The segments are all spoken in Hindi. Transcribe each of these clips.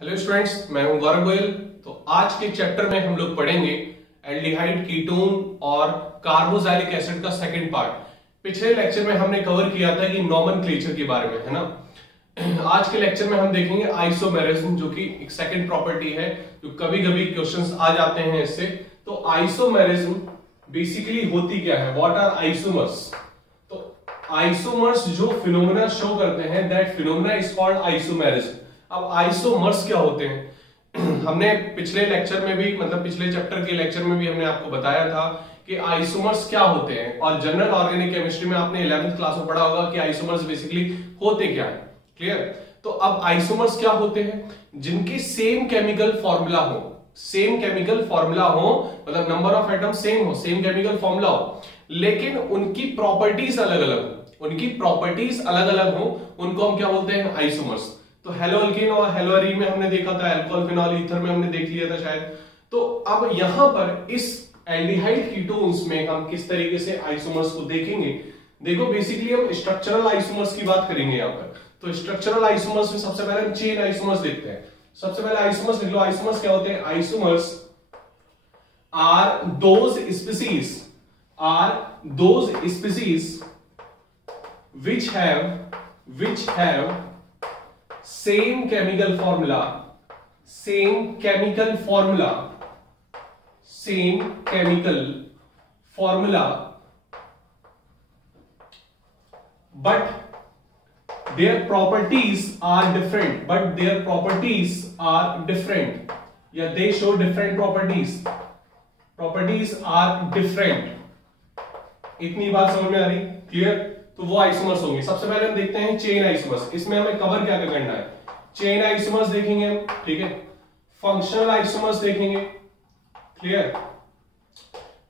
हेलो स्टूडेंट्स, मैं हूं गौरव गोयल। तो आज के चैप्टर में हम लोग पढ़ेंगे एल्डिहाइड, कीटोन और कार्बोक्सिलिक एसिड का सेकंड पार्ट। पिछले लेक्चर में हमने कवर किया था कि नॉमेनक्लेचर के बारे में, है ना। आज के लेक्चर में हम देखेंगे आइसोमेरिज्म, जो कि एक सेकंड प्रॉपर्टी है जो कभी कभी क्वेश्चंस आ जाते हैं इससे। तो आइसोमेरिज्म बेसिकली होती क्या है, व्हाट आर आइसोमर्स। तो आइसोमर्स जो फिनोमेना शो करते हैं, that phenomena is called isomerism. अब आइसोमर्स क्या होते हैं हमने पिछले लेक्चर में भी, मतलब पिछले चैप्टर के लेक्चर में भी हमने आपको बताया था कि आइसोमर्स क्या होते हैं। और जनरल ऑर्गेनिक केमिस्ट्री में आपने 11th क्लास में पढ़ा होगा कि आइसोमर्स बेसिकली होते क्या है। क्लियर। तो अब आइसोमर्स क्या होते हैं, जिनके सेम केमिकल फॉर्मूला हो, सेम केमिकल फॉर्मूला हो, मतलब नंबर ऑफ एटम सेम हो, सेम केमिकल फॉर्मूला हो, लेकिन उनकी प्रॉपर्टीज अलग अलग हो, उनकी प्रॉपर्टीज अलग अलग हो, उनको हम क्या बोलते हैं, आइसोमर्स। तो हेलोअल्कीन और हेलोअरीन में हमने देखा था, अल्कोहल, फिनॉल, ईथर में हमने देख लिया था शायद। तो अब यहां पर इस एल्डिहाइड कीटोन्स में हम किस तरीके से आइसोमर्स को देखेंगे। देखो बेसिकली हम स्ट्रक्चरल आइसोमर्स की बात करेंगे यहां पर। तो स्ट्रक्चरल आइसोमर्स में सबसे पहले हम चेन आइसोमर्स देखते हैं। सबसे पहले आइसोमर्स लिख लो। आइसोमर्स क्या होते हैं, isomers are those species which have same chemical formula but their properties are different, या they show different properties are different। इतनी बात समझ में आ रही, क्लियर। तो वो आइसोमर्स होंगे। सबसे पहले हम देखते हैं चेन आइसोमर्स। इसमें हमें कवर क्या करना है, चेन आइसोमर्स देखेंगे हम, ठीक है। फंक्शनल आइसोमर्स देखेंगे, क्लियर।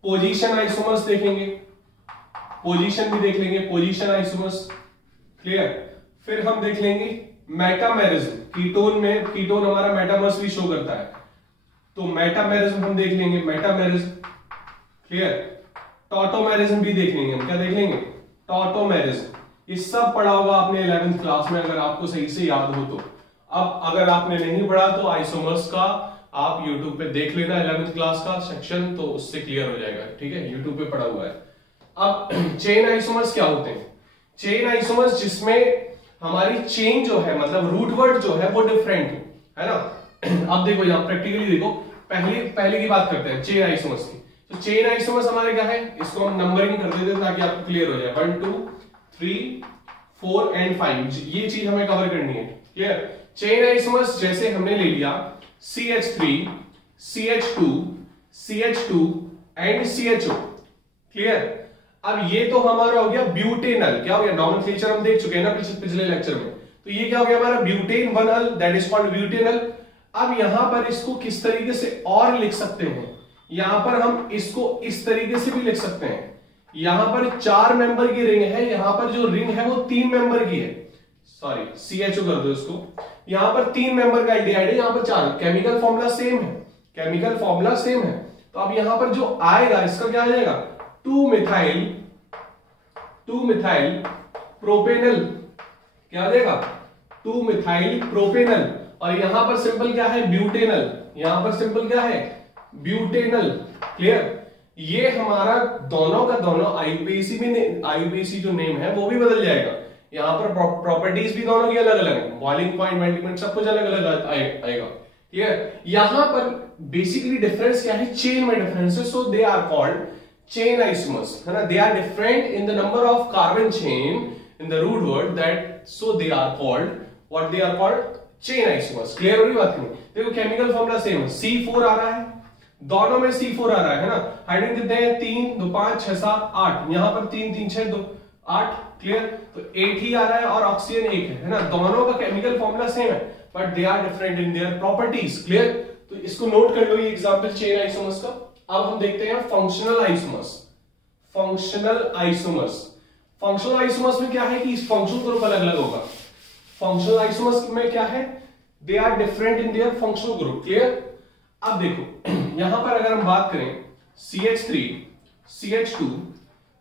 पोजीशन आइसोमर्स देखेंगे, पोजीशन भी देख लेंगे, पोजीशन आइसोमर्स, क्लियर। फिर हम देख लेंगे मेटामेरिज्म। कीटोन हमारा मेटामर्स भी शो करता है, तो मेटामेरिज्म हम देख लेंगे, मेटामेरिज्म, क्लियर। टॉटोमेरिज्म भी देख लेंगे हम, क्या देख लेंगे, टॉटोमेरिज्म। ये सब पढ़ा होगा आपने 11th क्लास में, अगर आपको सही से याद हो तो। अब अगर आपने नहीं पढ़ा तो आइसोमर्स का आप YouTube पे देख लेना 11th क्लास का सेक्शन, तो उससे क्लियर हो जाएगा, ठीक है। YouTube पे पढ़ा हुआ है। अब चेन आइसोमर्स क्या होते हैं, चेन आइसोमर्स जिसमें हमारी चेन जो है, मतलब रूट वर्ड जो है वो डिफरेंट है ना। अब देखो यहाँ प्रैक्टिकली देखो, पहले की बात करते हैं चेन आइसोमर्स की। तो चेन आइसोमर्स हमारे क्या है, इसको हम नंबरिंग कर देते हैं ताकि आपको क्लियर हो जाए। 1 2 3 4 एंड 5, ये चीज हमें कवर करनी है, क्लियर। चेन आइसोमर्स जैसे हमने ले लिया CH3, CH2, CH2 and CHO, clear. अब ये तो हमारा हो गया ब्यूटेनल। क्या हो गया, नॉमेनक्लेचर हम देख चुके हैं ना पिछले लेक्चर में। तो ये क्या हो गया हमारा butane 1 that is called butanal. अब यहां पर इसको किस तरीके से और लिख सकते हैं, यहां पर हम इसको इस तरीके से भी लिख सकते हैं। यहां पर 4 मेंबर की रिंग है, यहां पर जो रिंग है वो 3 मेंबर की है, सॉरी CHO कर दो इसको। यहां पर 3 मेंबर का एल्डिहाइड है, यहां पर 4। केमिकल फॉर्मूला सेम है, केमिकल फॉर्मूला सेम है। तो अब यहां पर जो आएगा इसका क्या आ जाएगा, 2 मिथाइल प्रोपेनल, क्या आ जाएगा, 2 मिथाइल प्रोपेनल। और यहां पर सिंपल क्या है, ब्यूटेनल। यहां पर सिंपल क्या है, ब्यूटेनल, क्लियर। ये हमारा दोनों का दोनों IUPAC जो नेम है वो भी बदल जाएगा। यहां पर प्रॉपर्टीज भी दोनों की अलग अलग है, बॉइलिंग पॉइंट, मेल्टिंग पॉइंट, सब कुछ अलग अलग आएगा, क्लियर। यहां पर बेसिकली डिफरेंस क्या है, चेन में डिफरेंस है, so they are called chain isomers, है ना। They are different in the number of carbon chain in the root word, that so they are called, what they are called, chain isomers. Clear हो रही बात नहीं। देखो केमिकल फॉर्मूला सेम है, C4 आ रहा है, दोनों में C4 आ रहा है ना। हाइड्रोजन कितने हैं, 3 2 5 6 7 8, यहां पर 3 3 6 2 8, क्लियर। तो 8 ही आ रहा है और ऑक्सीजन 1 है ना। दोनों का केमिकल फॉर्मूला सेम है, but they are different in their properties, clear. तो इसको नोट कर लो, ये एग्जांपल चेन आइसोमर्स का। अब हम देखते हैं फंक्शनल आइसोमर्स। फंक्शनल आइसोमर्स में क्या है कि इस फंक्शनल ग्रुप अलग अलग होगा। फंक्शनल आइसोमर्स में क्या है, they are different in their functional group, clear. अब देखो यहां पर अगर हम बात करें CH3, CH2,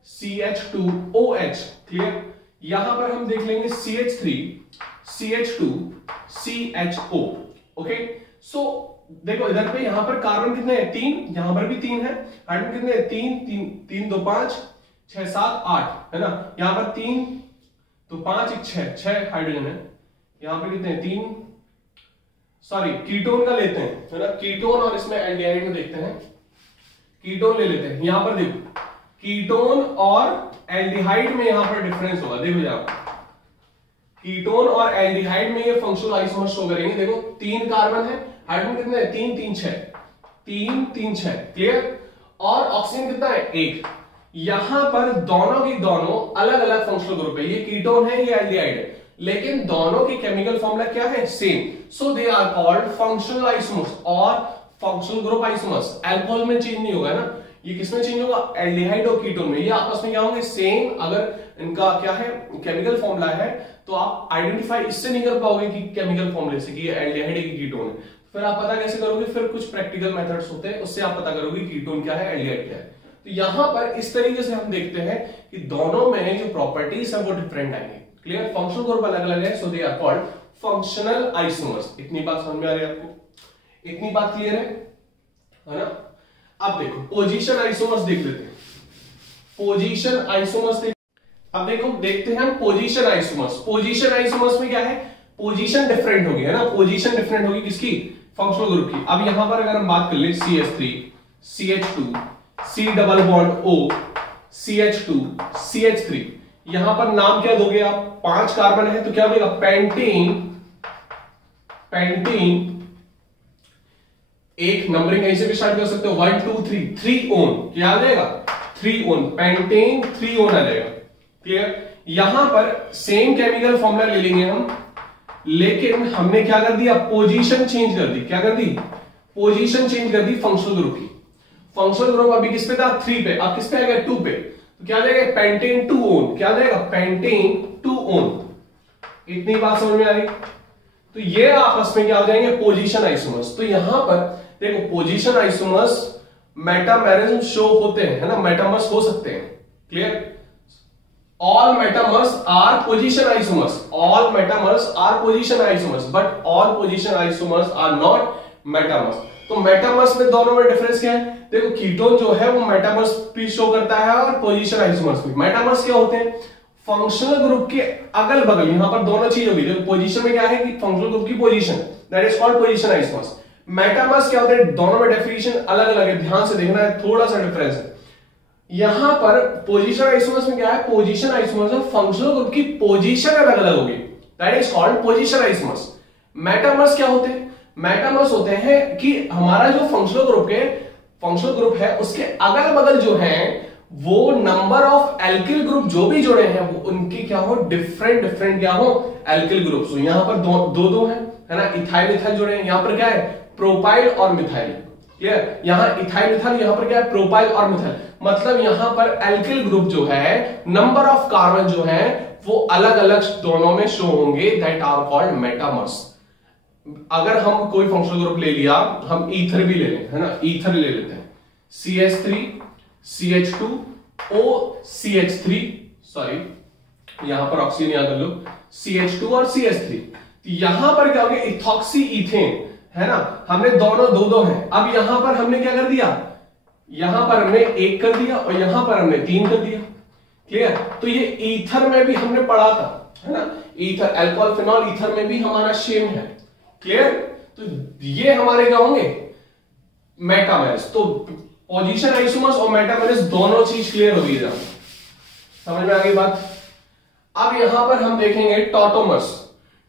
CH2OH, क्लियर। यहां पर हम देख लेंगे CH3, CH2, CHO, ओके, सो देखो इधर पे यहां पर कार्बन कितने हैं, 3, यहां पर भी 3 है, हाइड्रोजन कितने हैं, 3 2 5 6 7 8 है ना, यहां पर 3 तो 5 1 6 हाइड्रोजन है, यहां पर कितने हैं 3, सॉरी कीटोन का लेते हैं है ना, कीटोन और इसमें एल्डिहाइड में देखते हैं, कीटोन ले लेते हैं। यहां पर देखो कीटोन और एल्डिहाइड में यहां पर डिफरेंस होगा, देखो जरा कीटोन और एल्डिहाइड में ये फंक्शनल आइसोमर शो करेंगे। देखो 3 कार्बन है, हाइड्रोजन कितने हैं 3 3 6 3 3 6, क्लियर, और ऑक्सीजन कितना है 1। यहां पर दोनों की दोनों अलग अलग फंक्शनल ग्रुप है, ये कीटोन है ये एल्डिहाइड है, लेकिन दोनों की केमिकल फॉर्मूला क्या है, same, so they are called functional isomers और फंक्शनल ग्रुप आइसोमर्स। अल्कोहल में चेंज नहीं होगा ना, ये किसमें चेंज होगा, एल्डिहाइड और कीटोन में, ये आपस में क्या होंगे, सेम। अगर इनका क्या है केमिकल फॉर्मूला है तो आप आइडेंटिफाई इससे नहीं कर पाओगे कि केमिकल फॉर्मूले से कि ये एल्डिहाइड है कि कीटोन है, फिर आप पता कैसे करोगे, फिर कुछ प्रैक्टिकल मेथड्स होते हैं उससे आप पता करोगे कीटोन क्या है एल्डिहाइड क्या है। तो यहां पर इस तरीके से हम देखते हैं कि दोनों में जो प्रॉपर्टीज है वो डिफरेंट आएंगे, क्लियर, फंक्शनल ग्रुप अलग अलग है, so they are called functional isomers. इतनी बात समझ में आ रही है आपको, इतनी बात क्लियर है ना। अब देखो पोजीशन आइसोमर्स देख लेते हैं, पोजीशन आइसोमर्स अब देखो देखते हैं हम पोजीशन आइसोमर्स। पोजीशन आइसोमर्स में क्या है, पोजीशन डिफरेंट होगी है ना, पोजीशन डिफरेंट होगी किसकी, फंक्शनल ग्रुप की। अब यहां पर अगर हम बात कर ले CH3 CH2 C double bond O CH2 CH3, यहां पर नाम क्या दोगे आप, 5 कार्बन है तो क्या बनेगा, पेंटीन, पेंटीन, एक नंबरिंग कहीं से भी स्टार्ट कर सकते हो, 1 2 3 ओन, क्या आ जाएगा 3 ओन, पेंटेन 3 ओन आ जाएगा, क्लियर। यहां पर सेम केमिकल फॉर्मूला ले लेंगे हम, लेकिन हमने क्या कर दिया, पोजीशन चेंज कर दी, क्या कर दी, पोजीशन चेंज कर दी फंक्शनल ग्रुप की। फंक्शनल ग्रुप अभी किस पे था, 3 पे, अब किस पे आ गया, 2 पे, तो क्या आ जाएगा, पेंटेन 2 ओन, क्या आ जाएगा, पेंटेन 2 ओन। इतनी बात समझ में आ रही, तो ये आपस में क्या हो जाएंगे, पोजीशन आइसोमर्स। तो यहां पर देखो पोजीशन आइसोमर्स मेटामेरिज्म शो होते हैं है ना, मेटामर्स हो सकते हैं, clear. All metamers are position isomers. All metamers are position isomers, but all position isomers are not metamers. तो मेटामर्स में दोनों में डिफरेंस क्या है, देखो कीटोन जो है वो मेटामर्स भी शो करता है और पोजीशन आइसोमर्स भी। मेटामर्स क्या होते हैं, फंक्शनल ग्रुप के अगल बगल, यहां पर दोनों चीज होगी, देखो पोजीशन में क्या है कि फंक्शनल ग्रुप की position, that is called position isomers. Metamers क्या होते हैं, दोनों में डेफिनेशन अलग अलग है, ध्यान से देखना है, थोड़ा सा डिफरेंस है। यहां पर पोजीशन आइसोमर्स में क्या है, पोजीशन आइसोमर्स में फंक्शनल ग्रुप की पोजीशन अलग अलग होगी, that is called position isomers. Metamers क्या होते हैं, मेटामर्स होते हैं कि हमारा जो फंक्शनल ग्रुप है उसके अगल बगल जो है वो नंबर ऑफ एल्किल ग्रुप जो भी जुड़े हैं वो उनके क्या हो, डिफरेंट क्या हो, एल्किल ग्रुप्स। यहां पर दो है ना, इथाइल इथाइल जुड़े हैं, यहां पर क्या है, प्रोपाइल और मिथाइल, क्लियर। यहां इथाइल मिथाइल, यहां पर क्या है, प्रोपाइल और मिथाइल, मतलब यहां पर एल्किल ग्रुप जो है, नंबर ऑफ कार्बन जो है वो अलग अलग दोनों में शो होंगे, दैट आर कॉल्ड मेटामर्स। अगर हम कोई फंक्शनल ग्रुप ले लिया, हम ईथर भी ले लें है ना, ईथर ले लेते हैं, CH3 CH2 O CH3, sorry यहां पर ऑक्सीजन याद कर लो, CH2 और CH3, यहां पर क्या हो गया, इथॉक्सी ईथेन है ना, हमने दोनों दो हैं। अब यहां पर हमने क्या कर दिया, यहां पर हमने 1 कर दिया और यहां पर हमने 3 कर दिया, क्लियर। तो ये ईथर में भी हमने पढ़ा था है ना, ईथर अल्कोहल फिनॉल ईथर में भी हमारा सेम है, क्लियर। तो ये हमारे क्या होंगे, मेटामर्स। तो पोजीशन आइसोमर्स और मेटामर्स दोनों चीज क्लियर हो गई, समझ में आ गई बात। अब यहां पर हम देखेंगे टॉटोमर्स।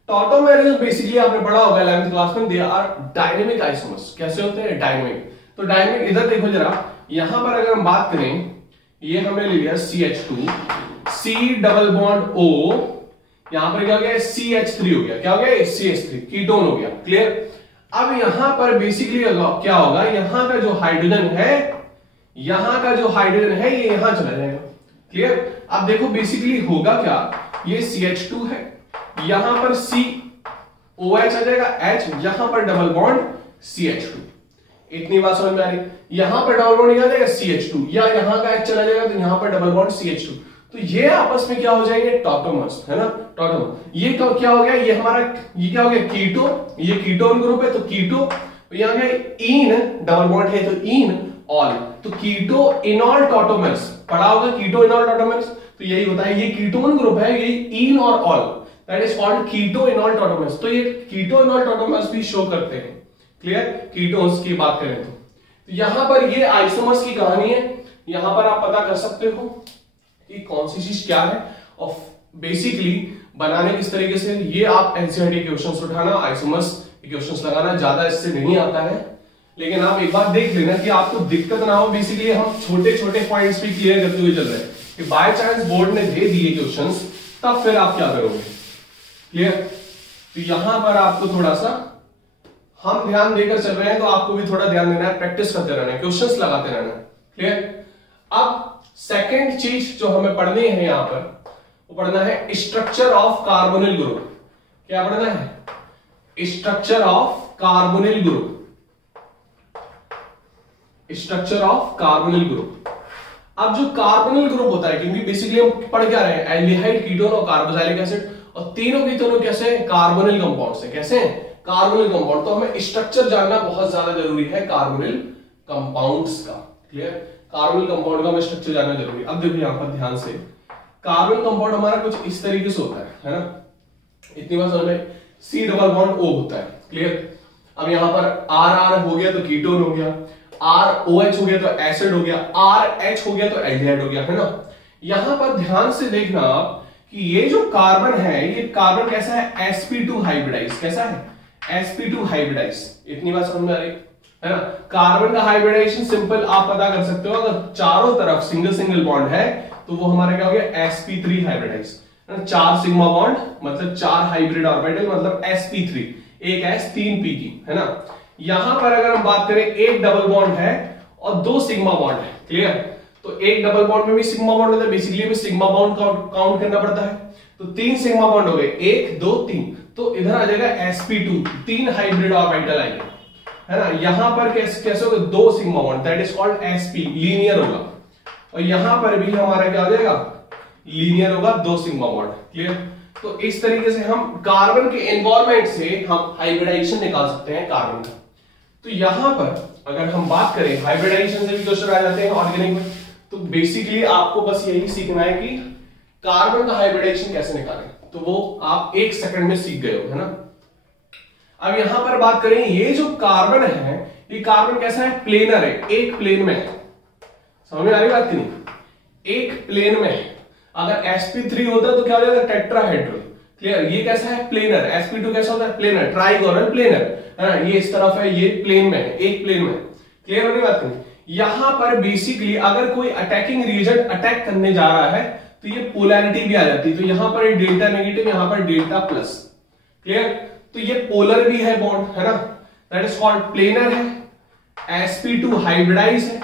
टॉटोमर्स बेसिकली आपने पढ़ा होगा 11th क्लास में, दे आर डायनेमिक आइसोमर्स। कैसे होते हैं, डायनेमिक। तो डायनेमिक इधर देखो जरा, यहां पर अगर हम बात करें, ये हमने ले लिया CH2 C double bond O, यहां पर क्या हो गया, CH3 हो गया, क्या हो गया, CH3 कीटोन हो गया, क्लियर। अब यहां पर बेसिकली क्या होगा, यहां का जो हाइड्रोजन है, यहां का जो हाइड्रोजन है ये यहां चला जाएगा, क्लियर। अब देखो बेसिकली होगा क्या, ये CH2 है, यहां पर COH आ जाएगा H, यहां पर डबल बॉन्ड CH2। इतनी बात समझ में आ रही, यहां पर डबल बॉन्ड आ जाएगा CH2, या यहां का H चला जाएगा तो यहां पर डबल बॉन्ड CH2। तो ये आपस में क्या हो जाएंगे, टॉटोमर्स, है ना, टॉटोमर। ये क्या हो गया, ये हमारा ये क्या हो गया, कीटो, ये कीटोन ग्रुप है तो कीटो, यहाँ पे इन डबल बॉन्ड है तो इन ऑल, तो कीटो इनॉल टॉटोमर्स, पढ़ा होगा कीटो इनॉल टॉटोमर्स, तो यही होता है, ये कीटोन ग्रुप है, ये इन और all, that is called keto enol tautomers. तो ये कीटो इनॉल टॉटोमर्स भी शो करते हैं, क्लियर, कीटोन्स की बात करें तो यहां पर ये आइसोमर्स की कहानी है। यहां पर आप पता कर सकते हो कि कौन सी चीज क्या है और बेसिकली बनाने किस तरीके से, ये आप एनसीईआरटी क्वेश्चंस उठाना, आइसोमर्स क्वेश्चंस लगाना, ज्यादा इससे नहीं आता है, लेकिन आप एक बार देख लेना कि आपको दिक्कत ना हो। बेसिकली हम छोटे छोटे पॉइंट्स भी क्लियर करते हुए चल रहे हैं कि बाय चांस बोर्ड ने दे दिए क्वेश्चंस, तब फिर आप क्या करोगे, क्लियर। तो यहां पर आपको थोड़ा सा हम ध्यान देकर चल रहे हैं, तो आपको भी थोड़ा ध्यान देना है, प्रैक्टिस करते रहना है, क्वेश्चंस लगाते रहना है, क्लियर। अब सेकेंड चीज जो हमें पढ़नी है यहां पर, वो पढ़ना है स्ट्रक्चर ऑफ कार्बोनिल ग्रुप। क्या पढ़ना है, structure of carbonyl group, structure of carbonyl group. अब जो कार्बोनिल ग्रुप होता है, क्योंकि बेसिकली हम पढ़ क्या रहे हैं, एल्डिहाइड, कीटोन और कार्बोक्सिलिक एसिड, और तीनों के तीनों कैसे कार्बोनिल कंपाउंड्स हैं, कैसे हैं, कार्बोनिल कंपाउंड। तो हमें स्ट्रक्चर जानना बहुत ज्यादा जरूरी है कार्बोनिल कंपाउंड्स का, क्लियर, कार्बोनिल कंपाउंड का हमें स्ट्रक्चर जानना जरूरी है। अब देखिए यहां पर ध्यान से, कार्बोनिल कंपाउंड हमारा कुछ इस तरीके से होता है ना, इतनी बात समझ में, C डबल बॉन्ड O होता है, क्लियर। अब यहां पर R हो गया तो कीटोन हो गया, ROH हो गया तो एसिड हो गया, RH हो गया तो एल्डिहाइड हो गया, है ना। यहां पर ध्यान से देखना आप कि ये जो कार्बन है, ये कार्बन कैसा है, sp2 हाइब्रिडाइज, कैसा है, sp2 हाइब्रिडाइज। इतनी बात समझ में आ रही है ना। कार्बन का हाइब्रिडाइजेशन सिंपल आप पता कर सकते हो, अगर चारों तरफ सिंगल सिंगल बॉन्ड है तो वो हमारा क्या हो गया, sp3 हाइब्रिडाइज, 4 सिग्मा बॉन्ड मतलब 4 हाइब्रिड ऑर्बिटल मतलब sp3, एक s 3 p की, है ना। यहां पर अगर हम बात करें, एक डबल बॉन्ड है और 2 सिग्मा बॉन्ड है, क्लियर। तो एक डबल बॉन्ड में भी सिग्मा बॉन्ड होता है, बेसिकली हमें सिग्मा बॉन्ड काउंट करना पड़ता है, तो 3 सिग्मा बॉन्ड हो गए, 1 2 3, तो इधर आ जाएगा sp2, 3 हाइब्रिड ऑर्बिटल आएंगे, है ना। यहां पर कैसे होगा, 2 sigma bond, that is called sp, linear होगा, और यहां पर भी हमारा क्या हो जाएगा, लीनियर होगा, 2 सिग्मा बॉन्ड, क्लियर। तो इस तरीके से हम कार्बन के एनवायरनमेंट से हम हाइब्रिडाइजेशन निकाल सकते हैं कार्बन का। तो यहां पर अगर हम बात करें, हाइब्रिडाइजेशन से भी क्वेश्चन आ जाते हैं ऑर्गेनिक में, तो बेसिकली आपको बस यही सीखना है कि कार्बन का हाइब्रिडाइजेशन कैसे निकालें, तो वो आप 1 सेकंड में सीख गए हो, है ना। अब यहां पर बात करें, ये जो कार्बन है, ये कार्बन कैसा है, प्लेनर है, एक प्लेन में है, समझ में आ रही बात कि नहीं, एक प्लेन में है। अगर sp3 होता तो क्या हो जाएगा, टेट्राहेड्रल, क्लियर। ये कैसा है, प्लेनर, sp2 कैसा होता है, प्लेनर, ट्राइगोनल प्लेनर, है ना। ये इस तरफ है, ये प्लेन में है, एक प्लेन में, क्लियर होने बात नहीं। यहां पर बेसिकली अगर कोई अटैकिंग रिएजेंट अटैक करने जा रहा है तो ये पोलैरिटी भी आ जाती है, तो यहां पर डेल्टा नेगेटिव, यहां पर डेल्टा प्लस, क्लियर। तो ये पोलर भी है बॉन्ड, है ना, दैट इज कॉल्ड प्लेनर है, sp2 हाइब्रिडाइज है,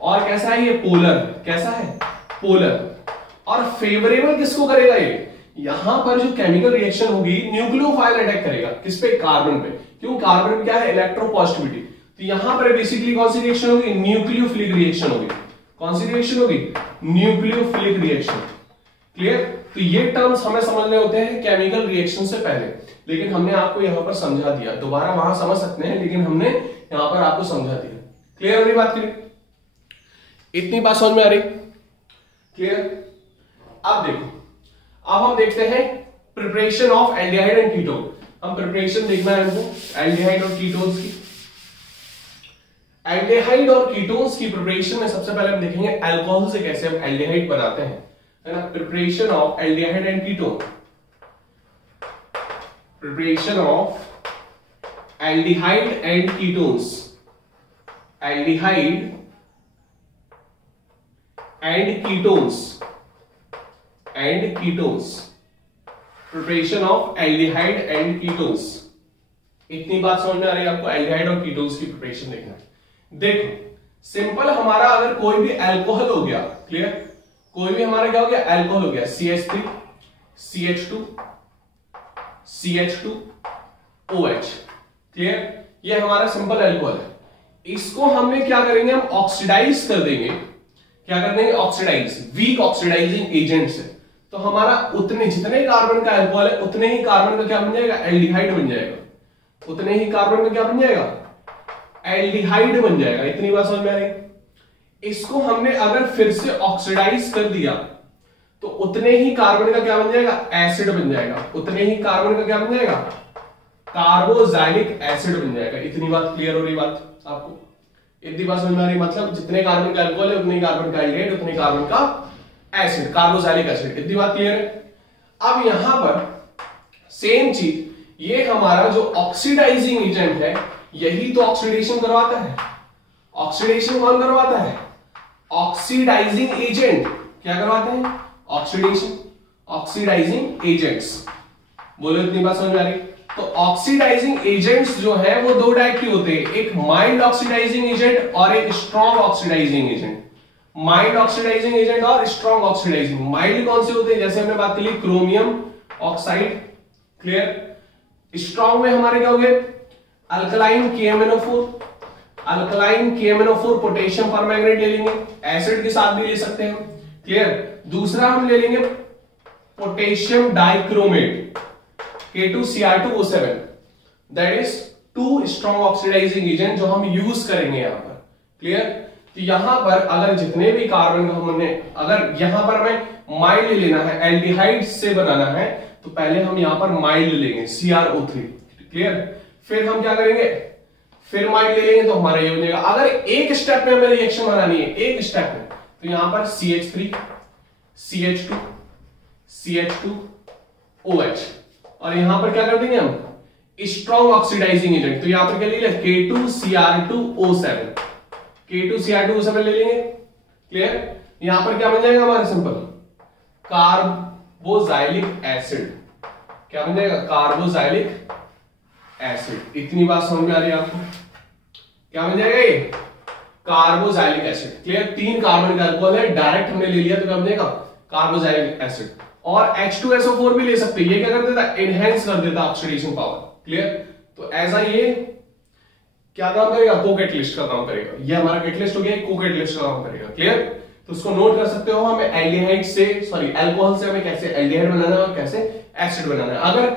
और कैसा है ये पोलर, कैसा है, पोलर। और फेवरेबल किसको करेगा, ये यहां पर जो केमिकल रिएक्शन होगी, न्यूक्लियोफाइल अटैक करेगा, किस पे, कार्बन पे, क्यों, कार्बन में क्या है, इलेक्ट्रोपॉजिटिविटी। तो यहां पर बेसिकली कौन सी रिएक्शन होगी, न्यूक्लियोफिलिक रिएक्शन होगी, कौन सी रिएक्शन होगी, न्यूक्लियोफिलिक रिएक्शन, क्लियर। तो ये टर्म्स हमें समझने होते हैं केमिकल रिएक्शन से पहले, लेकिन हमने आपको यहां पर समझा दिया, दोबारा वहां समझ सकते हैं, लेकिन हमने यहां पर आपको समझा दिया, क्लियर हो रही बात के लिए, इतनी बात समझ में आ रही, क्लियर। अब देखो, अब हम देखते हैं preparation of aldehyde and ketone. हम प्रिपरेशन देखना है हमको एल्डिहाइड और कीटोन्स की। एल्डिहाइड और कीटोन्स की प्रिपरेशन में सबसे पहले हम देखेंगे अल्कोहल से कैसे हम एल्डिहाइड बनाते हैं, है ना। Preparation of aldehyde and ketone, preparation of aldehyde and ketones, aldehyde and ketones, and ketones, preparation of aldehyde and ketones. इतनी बात समझ में आ रही है आपको, एल्डिहाइड और कीटोन्स की प्रिपरेशन देखना है। देखो सिंपल, हमारा अगर कोई भी अल्कोहल हो गया, क्लियर, कोई भी हमारा क्या हो गया, अल्कोहल हो गया, CH3 CH2 CH2 OH, clear, ये हमारा सिंपल अल्कोहल है। इसको हमें क्या करेंगे, हम ऑक्सीडाइज कर देंगे, क्या कर देंगे, ऑक्सीडाइज, वीक ऑक्सीडाइजिंग एजेंट से। तो हमारा उतने जितने कार्बन का अल्कोहल है उतने ही कार्बन का क्या बन जाएगा, एल्डिहाइड बन जाएगा, उतने ही कार्बन का क्या बन जाएगा, एल्डिहाइड बन जाएगा। इतनी बात समझ में आ रही। इसको हमने अगर फिर से ऑक्सीडाइज कर दिया तो उतने ही कार्बन का क्या बन जाएगा, एसिड बन जाएगा, उतने ही कार्बन का क्या बन जाएगा, कार्बोजाइलिक एसिड बन जाएगा। इतनी बात क्लियर हो रही बात आपको, इतनी बात समझ में आ रही। मतलब जितने कार्बन का अल्कोहल है उतने ही कार्बन का एल्डिहाइड, उतने कार्बन का एसिड, कार्बोजाइलिक एसिड। इतनी बात क्लियर है। अब यहां पर सेम चीज, ये हमारा जो ऑक्सीडाइजिंग एजेंट है यही तो ऑक्सीडेशन करवाता है। ऑक्सीडेशन कौन करवाता है, ऑक्सीडाइजिंग एजेंट। क्या करवाते हैं, ऑक्सीडेशन, ऑक्सीडाइजिंग एजेंट्स। बोलो इतनी बात समझ में आ रही। तो ऑक्सीडाइजिंग एजेंट्स जो है वो दो टाइप के होते हैं, एक माइल्ड ऑक्सीडाइजिंग एजेंट और एक strong oxidising agent. Mild oxidising agent और स्ट्रॉन्ग ऑक्सीडाइजिंग। माइल्ड कौन से होते हैं, जैसे हमने बात की क्रोमियम ऑक्साइड, क्लियर। स्ट्रॉन्ग में हमारे क्या हो गए, alkaline KMnO4, alkaline KMnO4 potassium permanganate ले लेंगे, एसिड के साथ भी ले सकते हैं, क्लियर। दूसरा हम ले लेंगे potassium dichromate K2Cr2O7, that is too strong oxidising agent जो हम यूज करेंगे यहां पर, क्लियर। तो यहां पर अगर जितने भी कार्बन हमने, अगर यहां पर हमें माइल्ड लेना है, एल्डिहाइड से बनाना है, तो पहले हम यहां पर माइल्ड लेंगे CrO3, क्लियर। फिर हम क्या करेंगे, फिर माइल्ड ले लेंगे तो हमारा ये हो जाएगा। अगर एक स्टेप में हमें रिएक्शन बनानी है, एक स्टेप में, तो यहां पर CH3 CH2 CH2 OH, और यहां पर क्या कर देंगे हम, स्ट्रॉन्ग ऑक्सीडाइजिंग एजेंट। तो यहां पर क्या ले लेंगे, K2Cr2O7, K2Cr2O7 ले लेंगे, क्लियर। यहां पर क्या बन जाएगा हमारा, सिंपल कार्बोजाइलिक एसिड। क्या बन जाएगा, कार्बोजाइलिक एसिड। इतनी बात समझ में आ रही है आपको, क्या बन जाएगा ये, कार्बोजाइलिक एसिड, क्लियर। 3 कार्बन का अल्कोहल है, डायरेक्ट हमने ले लिया तो क्या बन जाएगा, कार्बोजाइलिक एसिड। और H2SO4 भी ले सकते हैं, ये क्या कर देता, एनहेंस कर देता ऑक्सीडेशन पावर, क्लियर। तो ऐसा ये क्या काम करेगा, को-कैटलिस्ट का काम करेगा। ये हमारा कैटलिस्ट हो गया, को-कैटलिस्ट का काम करेगा, क्लियर। तो उसको नोट कर सकते हो, हमें एल्डिहाइड से, सॉरी अल्कोहल से हमें कैसे एल्डिहाइड बनाना है और कैसे एसिड बनाना है। अगर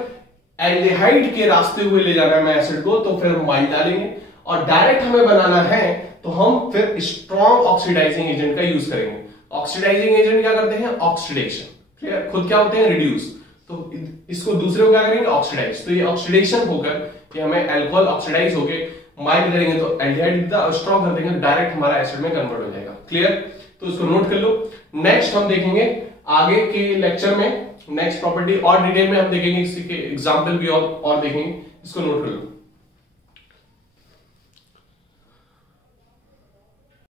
एल्डिहाइड के रास्ते हुए ले जाना है हमें एसिड को, तो फिर हम माइल्ड डालेंगे, और डायरेक्ट हमें बनाना है तो हम फिर स्ट्रॉन्ग ऑक्सीडाइजिंग एजेंट का यूज करेंगे। ऑक्सीडाइजिंग एजेंट क्या करते हैं, ऑक्सीडेशन, क्लियर। खुद क्या होते हैं, रिड्यूस। तो इसको दूसरे को क्या करेंगे, ऑक्सीडाइज। तो ये ऑक्सीडेशन होकर कि हमें अल्कोहल ऑक्सीडाइज होकर माइल्ड करेंगे तो एल्डिहाइड स्ट्रॉन्ग कर देंगे, डायरेक्ट हमारा एसिड में कन्वर्ट हो जाएगा, क्लियर। तो इसको नोट कर लो। नेक्स्ट हम देखेंगे आगे के लेक्चर में नेक्स्ट प्रॉपर्टी और डिटेल में हम देखेंगे, इसी के एग्जांपल भी और देखेंगे। इसको नोट कर लो।